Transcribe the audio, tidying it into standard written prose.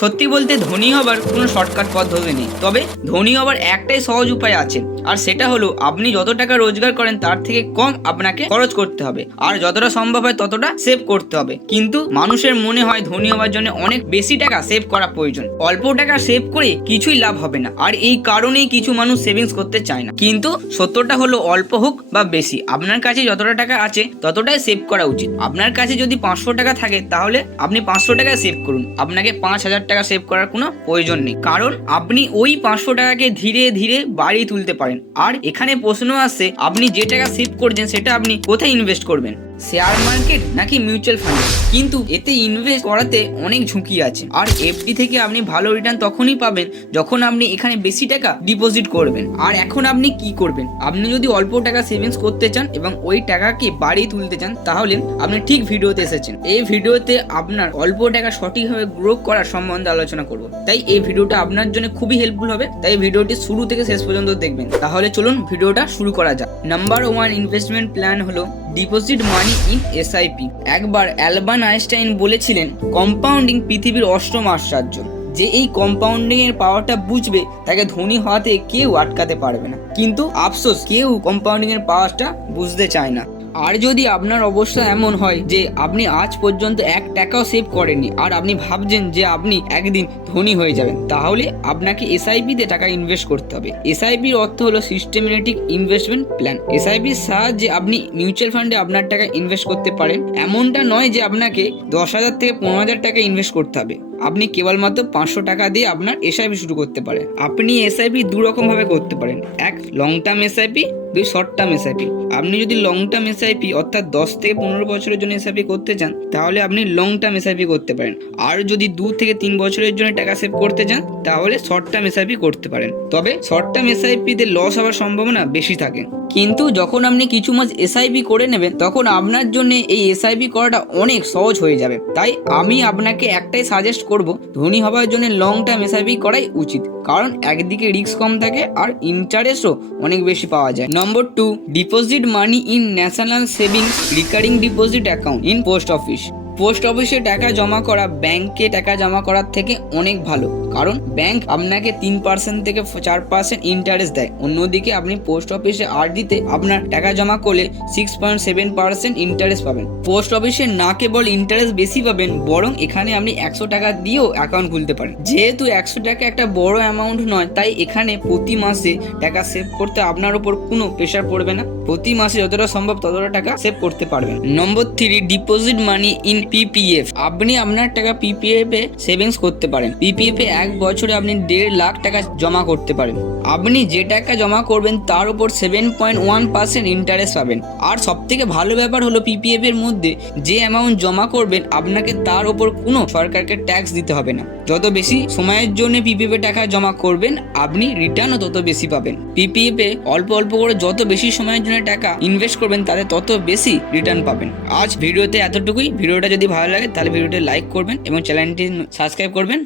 সত্যি বলতে ধনী হবার কোনো শর্টকাট পদ্ধতি নেই, তবে ধনী হবার একটাই সহজ উপায় আছে, আর সেটা হলো আপনি যত টাকা রোজগার করেন তার থেকে কম আপনাকে খরচ করতে হবে, আর যতটা সম্ভব হয় ততটা সেভ করতে হবে। কিন্তু মানুষের মনে হয় ধনী হওয়ার জন্য অনেক বেশি টাকা সেভ করা প্রয়োজন। অল্প টাকা সেভ করে কিছুই লাভ হবে না, আর এই কারণেই কিছু মানুষ সেভিংস করতে চায় না। কিন্তু সত্যটা হলো অল্প হোক বা বেশি, আপনার কাছে যতটা টাকা আছে ততটাই সেভ করা উচিত। আপনার কাছে যদি 500 টাকা থাকে তাহলে আপনি 500 টাকা সেভ করুন, আপনাকে 5000 টাকা সেভ করার কোনো প্রয়োজন নেই, কারণ আপনি ওই 500 টাকাকে ধীরে ধীরে বাড়িয়ে তুলতে পারেন। আর এখানে প্রশ্ন আসছে, আপনি যে টাকা সেভ করছেন সেটা আপনি কোথায় ইনভেস্ট করবেন? শেয়ার মার্কেট নাকি মিউচুয়াল ফান্ডে? কিন্তু এতে ইনভেস্ট করাতে অনেক ঝুঁকি আছে, আর এফডি থেকে আপনি ভালো রিটার্ন তখনই পাবেন যখন আপনি এখানে বেশি টাকা ডিপোজিট করবেন। আর এখন আপনি কি করবেন? আপনি যদি অল্প টাকা সেভিংস করতে চান এবং ওই টাকাকে বাড়িয়ে তুলতে চান তাহলে আপনি ঠিক ভিডিওতে এসেছেন। এই ভিডিওতে আপনার অল্প টাকা সঠিকভাবে গ্রো করার সম্বন্ধে আলোচনা করব, তাই এই ভিডিওটা আপনার জন্য খুবই হেল্পফুল হবে, তাই ভিডিওটি শুরু থেকে শেষ পর্যন্ত দেখবেন। তাহলে চলুন ভিডিওটা শুরু করা যাক। নাম্বার 1 ইনভেস্টমেন্ট প্ল্যান হলো ডিপোজিট মানি ইন এসআইপি। একবার অ্যালবার্ট আইনস্টাইন বলেছিলেন, কম্পাউন্ডিং পৃথিবীর অষ্টম আশ্চর্য। যে এই কম্পাউন্ডিং এর পাওয়ারটা বুঝবে তাকে ধনী হওয়াতে কেউ আটকাতে পারবে না। কিন্তু আফসোস, কেউ কম্পাউন্ডিং এর পাওয়ারটা বুঝতে চায় না। আর যদি আপনার অবস্থা এমন হয় যে আপনি আজ পর্যন্ত 1 টাকাও সেভ করেননি আর আপনি ভাবছেন যে আপনি একদিন ধনী হয়ে যাবেন, তাহলে আপনাকে এসআইপিতে টাকা ইনভেস্ট করতে হবে। এসআইপির অর্থ হলো সিস্টেমেটিক ইনভেস্টমেন্ট প্ল্যান। এসআইপির সাহায্যে আপনি মিউচুয়াল ফান্ডে আপনার টাকা ইনভেস্ট করতে পারেন। এমনটা নয় যে আপনাকে 10,000 থেকে 15,000 টাকা ইনভেস্ট করতে হবে, আপনি কেবলমাত্র 500 টাকা দিয়ে আপনার এসআইপি শুরু করতে পারেন। আপনি এসআইপি দু রকম ভাবে করতে পারেন, এক লং টার্ম এসআইপি, দুই শর্ট টার্ম এসআইপি। আপনি যদি লং টার্ম এসআইপি অর্থাৎ 10 থেকে 15 বছরের জন্য এসআইপি করতে চান তাহলে আপনি লং টার্ম এসআইপি করতে পারেন, আর যদি 2 থেকে 3 বছরের জন্য টাকা সেভ করতে চান তাহলে শর্ট টার্ম এসআইপি করতে পারেন। তবে শর্ট টার্ম এসআইপিতে লস হওয়ার সম্ভাবনা বেশি থাকে। কিন্তু যখন আপনি কিছু মাস এসআইপি করে নেবেন তখন আপনার জন্য এই এসআইপি করাটা অনেক সহজ হয়ে যাবে। তাই আমি আপনাকে একটাই সাজেস্ট করব, ধনী হওয়ার জন্য লং টার্ম এসআইপি করাই উচিত, কারণ একদিকে রিস্ক কম থাকে আর ইন্টারেস্টও অনেক বেশি পাওয়া যায়। নম্বর 2, deposit money in national savings recurring deposit account in post office. Post অফিসে টাকা জমা করা ব্যাংকে টাকা জমা করার থেকে অনেক ভালো, কারণ ব্যাংক আপনাকে 3% থেকে 4% ইন্টারেস্ট দেয়। অন্যদিকে আপনি পোস্ট অফিসে আরডিতে আপনার টাকা জমা করলে 6.7% ইন্টারেস্ট পাবেন। পোস্ট অফিসে না কেবল ইন্টারেস্ট বেশি পাবেন, বরং এখানে আপনি 100 টাকা দিয়েও অ্যাকাউন্ট খুলতে পারেন। যেহেতু 100 টাকা একটা বড় অ্যামাউন্ট নয়, তাই এখানে প্রতি মাসে টাকা সেভ করতে আপনার উপর কোনো প্রেশার পড়বে না। প্রতি মাসে যতটা সম্ভব ততটা টাকা সেভ করতে পারবেন। নম্বর 3, ডিপোজিট মানি ইন পিপিএফ। আপনি আপনার টাকা পিপিএফ এ সেভিংস করতে পারেন। পিপিএফ এ 1 বছরে আপনি 1.5 লাখ টাকা জমা করতে পারেন। আপনি যে টাকা জমা করবেন তার উপর 7.1% ইন্টারেস্ট পাবেন। আর সব থেকে ভালো ব্যাপার হলো পিপিএফ এর মধ্যে যে অ্যামাউন্ট জমা করবেন আপনাকে তার উপর কোনো সরকারকে ট্যাক্স দিতে হবে না। যত বেশি সময়ের জন্য পিপিএফ এ টাকা জমা করবেন আপনি রিটার্নও তত বেশি পাবেন। পিপিএফ এ অল্প অল্প করে যত বেশি সময়ের জন্য টাকা ইনভেস্ট করবেন তাতে তত বেশি রিটার্ন পাবেন। আজ ভিডিওতে এতটুকুই। ভিডিওটা যদি ভালো লাগে তাহলে ভিডিওতে লাইক করবেন এবং চ্যানেলটি সাবস্ক্রাইব করবেন।